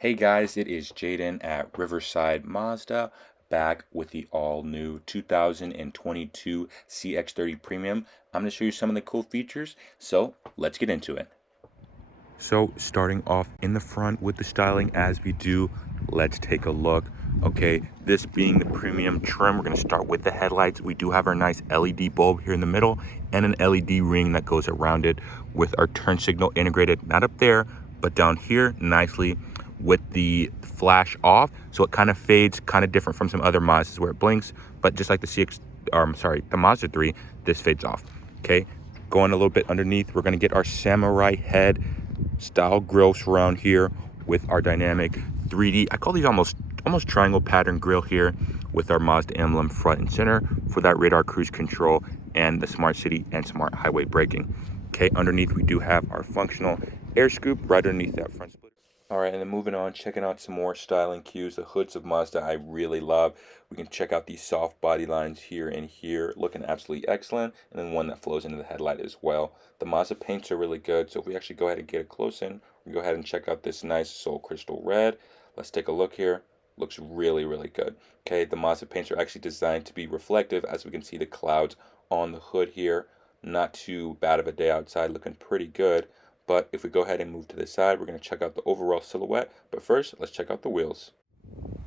Hey guys, it is Jaden at Riverside Mazda, back with the all-new 2022 CX-30 Premium. I'm going to show you some of the cool features, so let's get into it. So starting off in the front with the styling as we do, let's take a look. Okay, this being the premium trim, we're going to start with the headlights. We do have our nice LED bulb here in the middle and an LED ring that goes around it with our turn signal integrated, not up there, but down here nicely with the flash off. So it kind of fades, kind of different from some other Mazdas where it blinks, but just like the Mazda 3, this fades off. Okay, going a little bit underneath, we're going to get our samurai head style grill surround here with our dynamic 3D. I call these almost triangle pattern grill here with our Mazda emblem front and center for that radar cruise control and the smart city and smart highway braking. Okay, underneath we do have our functional air scoop right underneath that front splitter. All right, and then moving on, checking out some more styling cues. The hoods of Mazda I really love. We can check out these soft body lines here and here, looking absolutely excellent, and then one that flows into the headlight as well. The Mazda paints are really good, so if we actually go ahead and get a close in, we go ahead and check out this nice Soul Crystal Red. Let's take a look here. Looks really, really good. Okay, the Mazda paints are actually designed to be reflective, as we can see the clouds on the hood here. Not too bad of a day outside, looking pretty good. But if we go ahead and move to the side, we're going to check out the overall silhouette. But first, let's check out the wheels.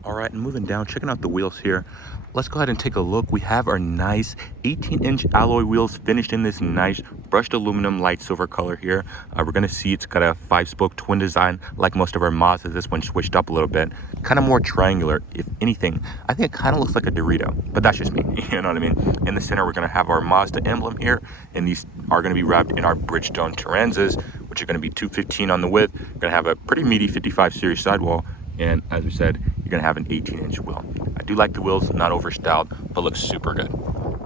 All right, and moving down, checking out the wheels here. Let's go ahead and take a look. We have our nice 18-inch alloy wheels finished in this nice brushed aluminum light silver color here. We're going to see it's got a 5-spoke twin design like most of our Mazdas. This one switched up a little bit, kind of more triangular, if anything. I think it kind of looks like a Dorito, but that's just me, you know what I mean? In the center, we're going to have our Mazda emblem here, and these are going to be wrapped in our Bridgestone Turanzas, which are going to be 215 on the width. We're going to have a pretty meaty 55 series sidewall. And as we said, you're gonna have an 18-inch wheel. I do like the wheels, not overstyled, but looks super good.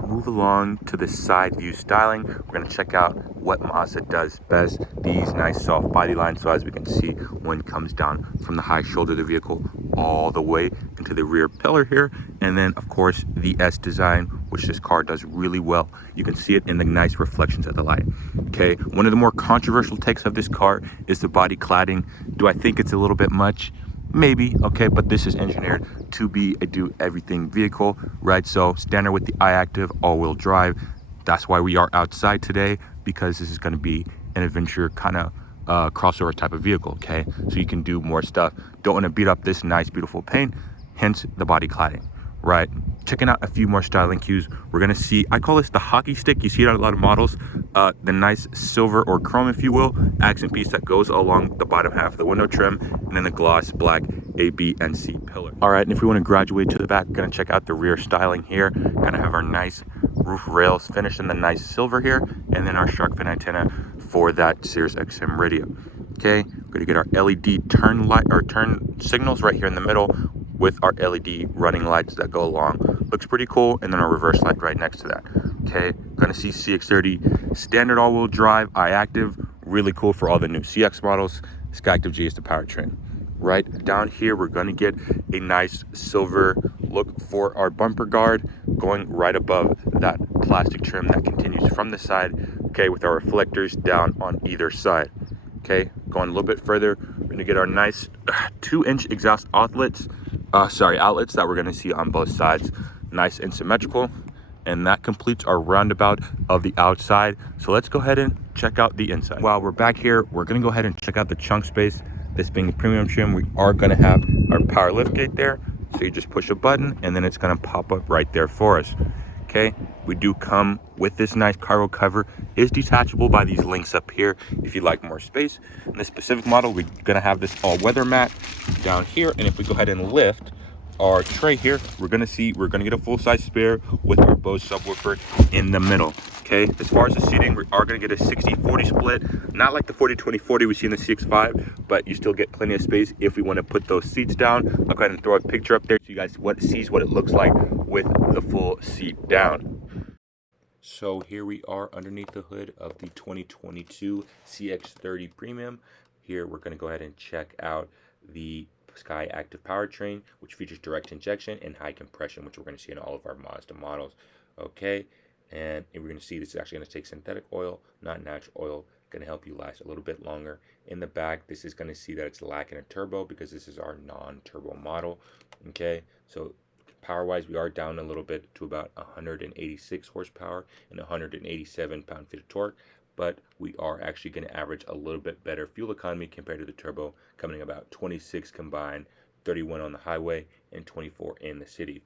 Move along to the side view styling. We're gonna check out what Mazda does best. These nice soft body lines. So as we can see, one comes down from the high shoulder of the vehicle all the way into the rear pillar here. And then of course the S design, which this car does really well. You can see it in the nice reflections of the light. Okay, one of the more controversial takes of this car is the body cladding. Do I think it's a little bit much? Maybe, okay, but this is engineered to be a do-everything vehicle, right? So standard with the I-Activ all-wheel drive. That's why we are outside today, because this is going to be an adventure kind of crossover type of vehicle, okay? So you can do more stuff. Don't want to beat up this nice, beautiful paint, hence the body cladding, right? Checking out a few more styling cues. We're going to see, I call this the hockey stick. You see it on a lot of models. The nice silver or chrome, if you will, accent piece that goes along the bottom half of the window trim, and then the gloss black A, B, and C pillar. All right, and if we want to graduate to the back, we're going to check out the rear styling here. Going to have our nice roof rails finished in the nice silver here, and then our shark fin antenna for that Sirius XM radio. Okay, we're going to get our LED turn light or turn signals right here in the middle with our LED running lights that go along. Looks pretty cool, and then our reverse light right next to that. Okay, gonna see CX-30 standard all-wheel drive, I-Activ, really cool for all the new CX models. I-Activ G is the powertrain. Right down here, we're gonna get a nice silver look for our bumper guard, going right above that plastic trim that continues from the side, okay, with our reflectors down on either side. Okay, going a little bit further, we're gonna get our nice 2-inch exhaust outlets that we're going to see on both sides. Nice and symmetrical. And that completes our roundabout of the outside. So let's go ahead and check out the inside. While we're back here, we're going to go ahead and check out the trunk space. This being the premium trim, we are going to have our power liftgate there. So you just push a button and then it's going to pop up right there for us. Okay, we do come with this nice cargo cover. Is detachable by these links up here if you like more space. In this specific model, we're gonna have this all-weather mat down here, and if we go ahead and lift our tray here, we're gonna get a full-size spare with our Bose subwoofer in the middle. Okay, as far as the seating, we are going to get a 60-40 split, not like the 40-20-40 we see in the CX-5, but you still get plenty of space if we want to put those seats down. I'll go ahead and throw a picture up there so you guys sees what it looks like with the full seat down. So here we are underneath the hood of the 2022 CX-30 Premium. Here we're going to go ahead and check out the I-Activ powertrain, which features direct injection and high compression, which we're going to see in all of our Mazda models. Okay, and we're going to see this is actually going to take synthetic oil, not natural oil. going to help you last a little bit longer. In the back, this is going to see that it's lacking a turbo because this is our non-turbo model. Okay, so power-wise, we are down a little bit to about 186 horsepower and 187 pound-feet of torque, but we are actually going to average a little bit better fuel economy compared to the turbo, coming about 26 combined, 31 on the highway, and 24 in the city.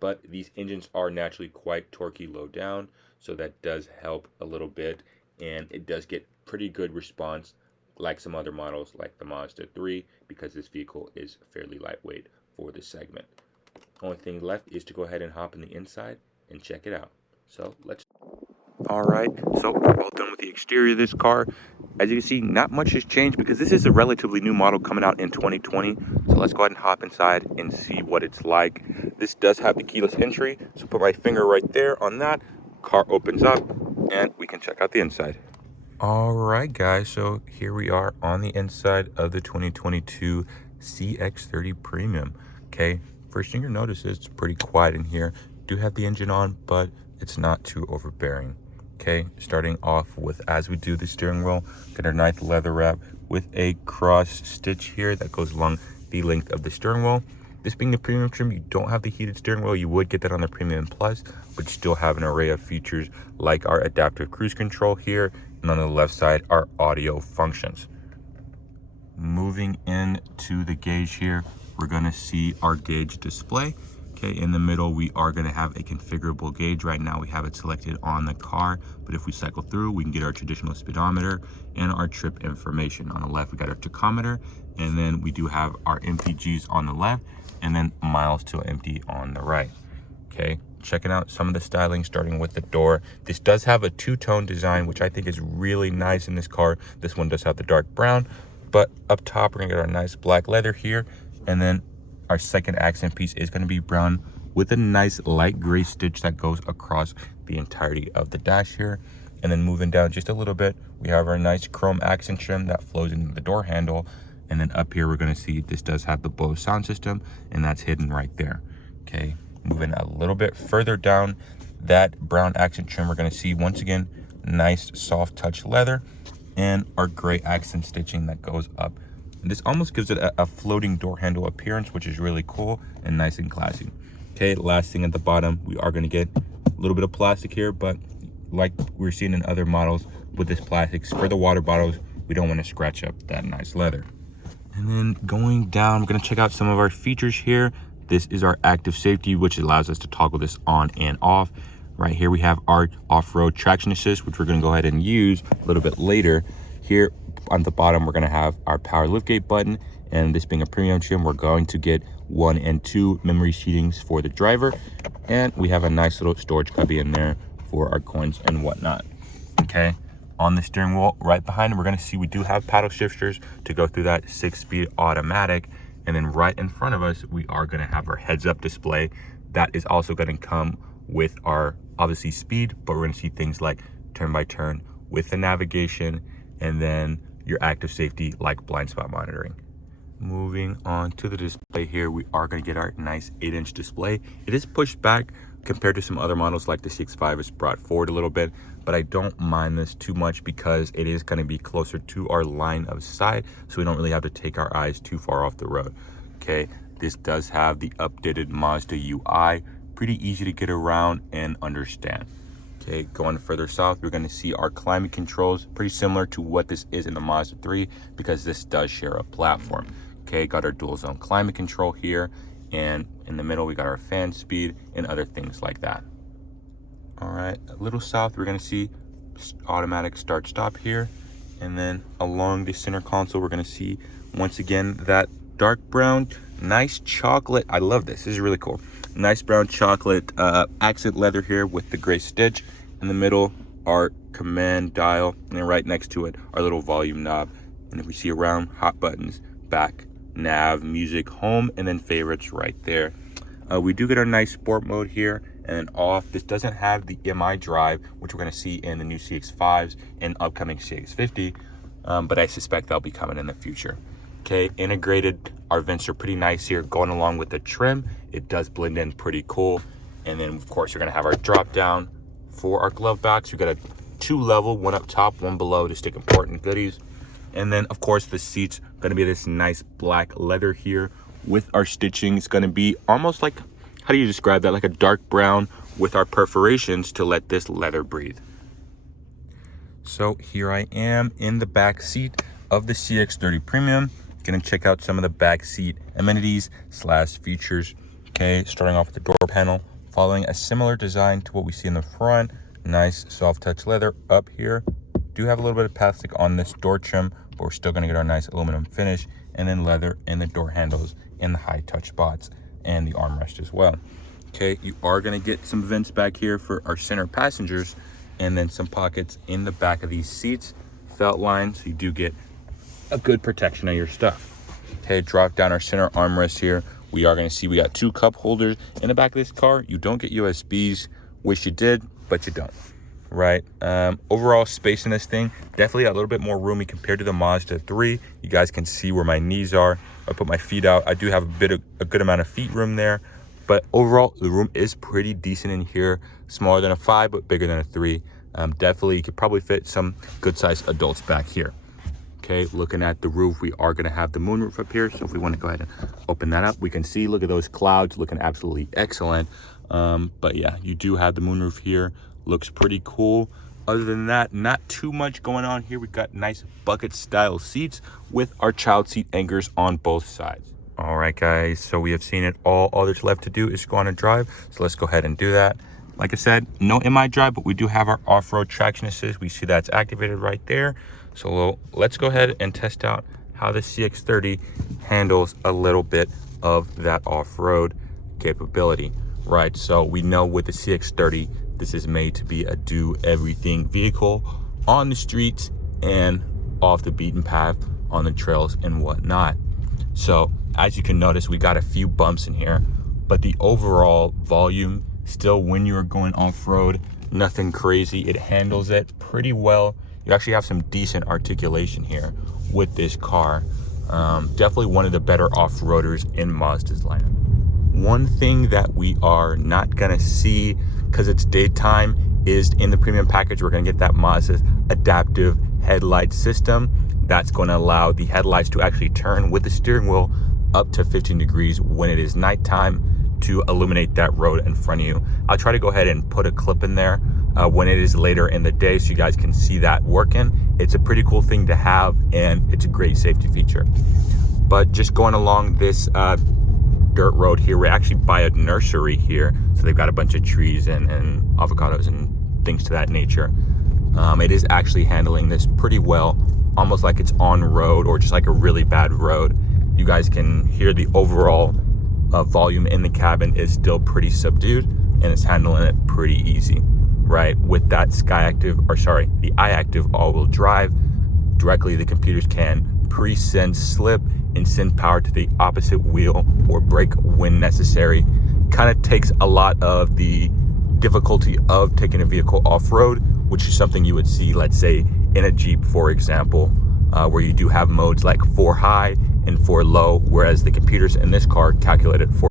But these engines are naturally quite torquey low down, so that does help a little bit, and it does get pretty good response like some other models like the Mazda 3, because this vehicle is fairly lightweight for this segment. Only thing left is to go ahead and hop in the inside and check it out. So let's. All right, so we're all done with the exterior of this car. As you can see, not much has changed because this is a relatively new model coming out in 2020. So let's go ahead and hop inside and see what it's like. This does have the keyless entry, so put my finger right there on that. Car opens up and we can check out the inside. All right, guys, so here we are on the inside of the 2022 CX-30 Premium. Okay, first thing you'll notice is it's pretty quiet in here. Do have the engine on, but it's not too overbearing. Okay, starting off with, as we do the steering wheel, get our nice leather wrap with a cross stitch here that goes along the length of the steering wheel. This being the premium trim, you don't have the heated steering wheel. You would get that on the Premium Plus, but you still have an array of features like our adaptive cruise control here, and on the left side, our audio functions. Moving into the gauge here, we're gonna see our gauge display. Okay, in the middle, we are gonna have a configurable gauge. Right now, we have it selected on the car, but if we cycle through, we can get our traditional speedometer and our trip information. On the left, we got our tachometer, and then we do have our MPGs on the left, and then miles to empty on the right. Okay, checking out some of the styling, starting with the door. This does have a two-tone design, which I think is really nice in this car. This one does have the dark brown, but up top, we're gonna get our nice black leather here, and then our second accent piece is going to be brown with a nice light gray stitch that goes across the entirety of the dash here. And then moving down just a little bit, we have our nice chrome accent trim that flows into the door handle. And then up here, we're going to see this does have the Bose sound system, and that's hidden right there. Okay, moving a little bit further down, that brown accent trim, we're going to see once again, nice soft touch leather and our gray accent stitching that goes up. And this almost gives it a floating door handle appearance, which is really cool and nice and classy. Okay, last thing at the bottom, we are going to get a little bit of plastic here, but like we're seeing in other models with this plastics, for the water bottles, we don't want to scratch up that nice leather. And then going down, we're going to check out some of our features here. This is our active safety, which allows us to toggle this on and off. Right here, we have our off-road traction assist, which we're going to go ahead and use a little bit later. Here on the bottom, we're going to have our power liftgate button, and this being a premium trim, we're going to get 1 and 2 memory seatings for the driver, and we have a nice little storage cubby in there for our coins and whatnot. Okay, on the steering wheel right behind, we're going to see we do have paddle shifters to go through that 6-speed automatic, and then right in front of us, we are going to have our heads-up display that is also going to come with our obviously speed, but we're going to see things like turn by turn with the navigation, and then your active safety like blind spot monitoring. Moving on to the display here, we are going to get our nice 8-inch display. It is pushed back compared to some other models like the CX-5. It's brought forward a little bit, but I don't mind this too much because it is going to be closer to our line of sight, so we don't really have to take our eyes too far off the road. Okay, this does have the updated Mazda UI, pretty easy to get around and understand. Okay, going further south, we're going to see our climate controls, pretty similar to what this is in the Mazda 3 because this does share a platform. Okay, got our dual zone climate control here, and in the middle we got our fan speed and other things like that. All right, a little south, we're going to see automatic start stop here, and then along the center console, we're going to see once again that dark brown, nice chocolate. I love this. This is really cool. Nice brown chocolate accent leather here with the gray stitch. In the middle, our command dial, and then right next to it, our little volume knob. And if we see around, hot buttons, back, nav, music, home, and then favorites right there. We do get our nice sport mode here, and then off. This doesn't have the MI drive, which we're going to see in the new CX-5s and upcoming CX-50, but I suspect that'll be coming in the future. Okay, integrated, our vents are pretty nice here, going along with the trim. It does blend in pretty cool. And then, of course, you're going to have our drop down for our glove box. We got a 2 level, one up top, one below to stick important goodies. And then of course the seats going to be this nice black leather here with our stitching. It's going to be almost like, how do you describe that, like a dark brown with our perforations to let this leather breathe. So here I am in the back seat of the CX-30 Premium. Gonna check out some of the back seat amenities / features. Okay, starting off with the door panel, following a similar design to what we see in the front. Nice soft touch leather up here. Do have a little bit of plastic on this door trim, but we're still gonna get our nice aluminum finish, and then leather in the door handles and the high touch spots and the armrest as well. Okay, you are gonna get some vents back here for our center passengers, and then some pockets in the back of these seats, felt line, so you do get a good protection of your stuff. Okay, drop down our center armrest here. We are going to see we got 2 cup holders in the back of this car. You don't get USBs. Wish you did, but you don't. Right? Overall space in this thing, definitely a little bit more roomy compared to the Mazda 3. You guys can see where my knees are. I put my feet out. I do have a good amount of feet room there. But overall, the room is pretty decent in here. Smaller than a 5, but bigger than a 3. Definitely, you could probably fit some good-sized adults back here. Okay, looking at the roof, we are going to have the moonroof up here. So if we want to go ahead and open that up, we can see, look at those clouds looking absolutely excellent. But yeah, you do have the moonroof here. Looks pretty cool. Other than that, not too much going on here. We've got nice bucket-style seats with our child seat anchors on both sides. All right, guys, so we have seen it all. All that's left to do is go on a drive. So let's go ahead and do that. Like I said, no MI drive, but we do have our off-road traction assist. We see that's activated right there. So let's go ahead and test out how the CX-30 handles a little bit of that off-road capability. Right, so we know with the CX-30, this is made to be a do-everything vehicle on the streets and off the beaten path on the trails and whatnot. So as you can notice, we got a few bumps in here, but the overall volume still, when you're going off-road, nothing crazy. It handles it pretty well. You actually have some decent articulation here with this car. Definitely one of the better off-roaders in Mazda's lineup. One thing that we are not gonna see because it's daytime is in the premium package, we're gonna get that Mazda's adaptive headlight system. That's gonna allow the headlights to actually turn with the steering wheel up to 15 degrees when it is nighttime to illuminate that road in front of you. I'll try to go ahead and put a clip in there when it is later in the day so you guys can see that working. It's a pretty cool thing to have, and it's a great safety feature. But just going along this dirt road here, we're actually by a nursery here, so they've got a bunch of trees and avocados and things to that nature. It is actually handling this pretty well, almost like it's on road or just like a really bad road. You guys can hear the overall volume in the cabin is still pretty subdued, and it's handling it pretty easy, right? With that the I-Activ all-wheel drive, directly the computers can pre-sense slip and send power to the opposite wheel or brake when necessary. Kind of takes a lot of the difficulty of taking a vehicle off-road, which is something you would see, let's say, in a Jeep, for example, where you do have modes like 4 high and 4 low, whereas the computers in this car calculate it for.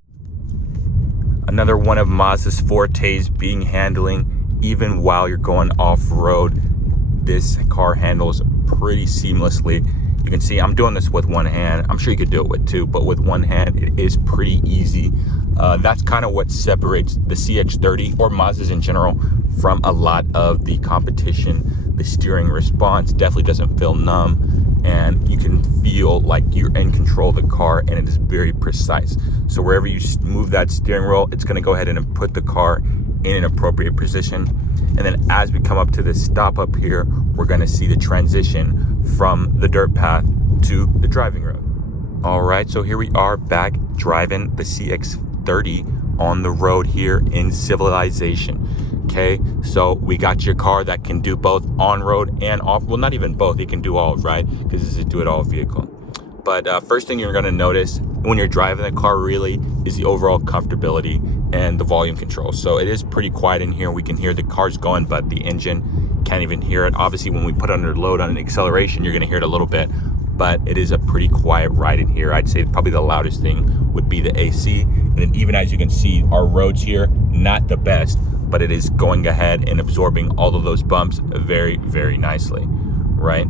Another one of Mazda's fortes being handling, even while you're going off-road, this car handles pretty seamlessly. You can see I'm doing this with one hand. I'm sure you could do it with 2, but with one hand, it is pretty easy. That's kind of what separates the CX-30 or Mazdas in general from a lot of the competition. The steering response definitely doesn't feel numb, and you can feel like you're in control of the car, and it is very precise. So wherever you move that steering wheel, it's going to go ahead and put the car in an appropriate position. And then as we come up to this stop up here, we're going to see the transition from the dirt path to the driving road. All right, so here we are back driving the CX-30 on the road here in civilization. Okay, so we got your car that can do both on-road and off. Well, not even both. It can do all, right? Because this is a do-it-all vehicle. But first thing you're going to notice when you're driving the car really is the overall comfortability and the volume control. So it is pretty quiet in here. We can hear the cars going, but the engine can't even hear it. Obviously, when we put under load on an acceleration, you're going to hear it a little bit. But it is a pretty quiet ride in here. I'd say probably the loudest thing would be the AC. And then even as you can see, our roads here, not the best. but it is going ahead and absorbing all of those bumps very, very nicely, right?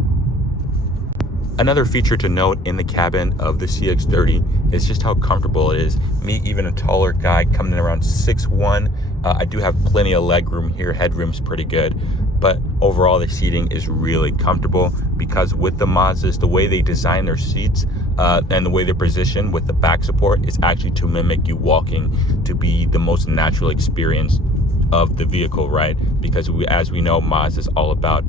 Another feature to note in the cabin of the CX-30 is just how comfortable it is. Me, even a taller guy coming in around 6'1", I do have plenty of leg room here. Headroom's pretty good, but overall the seating is really comfortable because with the Mazdas, the way they design their seats and the way they're positioned with the back support is actually to mimic you walking, to be the most natural experience of the vehicle, right? Because as we know, Mazda is all about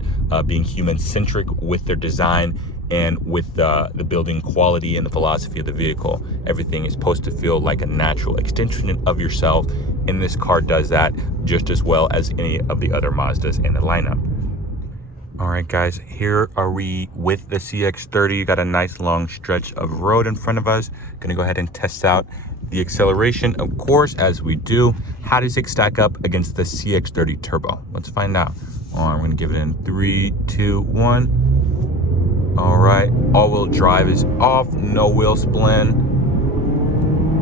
being human-centric with their design and with the building quality and the philosophy of the vehicle. Everything is supposed to feel like a natural extension of yourself, and this car does that just as well as any of the other Mazdas in the lineup. All right, guys, here are we with the CX-30. You got a nice long stretch of road in front of us. Gonna go ahead and test out the acceleration, of course, as we do. How does it stack up against the CX-30 Turbo? Let's find out. I'm gonna give it in 3, 2, 1. All right, all-wheel drive is off, no wheel spin,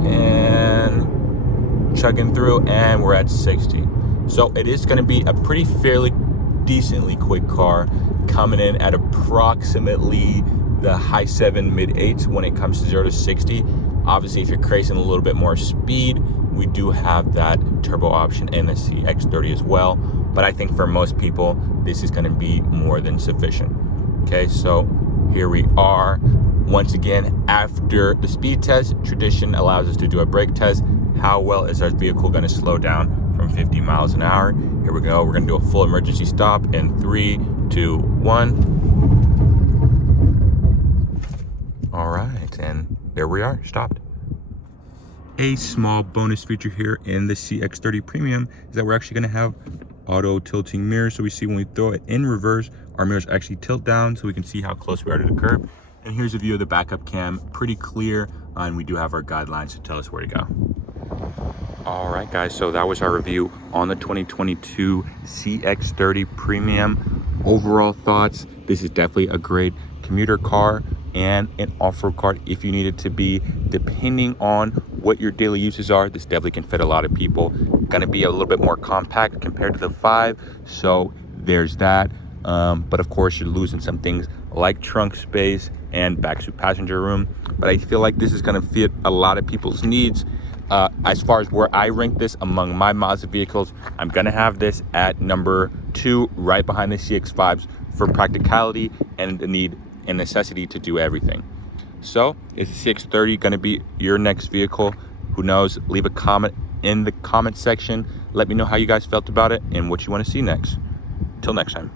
and chugging through, and we're at 60. So it is going to be a pretty fairly decently quick car, coming in at approximately the high 7, mid 8s when it comes to 0 to 60. Obviously, if you're craving a little bit more speed, we do have that turbo option in the CX-30 as well. But I think for most people, this is going to be more than sufficient. Okay, so here we are. Once again, after the speed test, tradition allows us to do a brake test. How well is our vehicle going to slow down from 50 miles an hour? Here we go. We're going to do a full emergency stop in 3, 2, 1. All right, and there we are, stopped. A small bonus feature here in the CX-30 Premium is that we're actually going to have auto tilting mirrors. So we see when we throw it in reverse, our mirrors actually tilt down so we can see how close we are to the curb. And here's a view of the backup cam, pretty clear, and we do have our guidelines to tell us where to go. All right, guys, so that was our review on the 2022 CX-30 Premium. Overall thoughts, this is definitely a great commuter car and an off-road car if you need it to be. Depending on what your daily uses are, this definitely can fit a lot of people. Gonna be a little bit more compact compared to the 5, so there's that. But of course, you're losing some things like trunk space and backseat passenger room. But I feel like this is gonna fit a lot of people's needs. As far as where I rank this among my Mazda vehicles, I'm gonna have this at number 2, right behind the CX-5s for practicality and the need and necessity to do everything. So is the CX-30 gonna be your next vehicle? Who knows? Leave a comment in the comment section. Let me know how you guys felt about it and what you wanna see next. Till next time.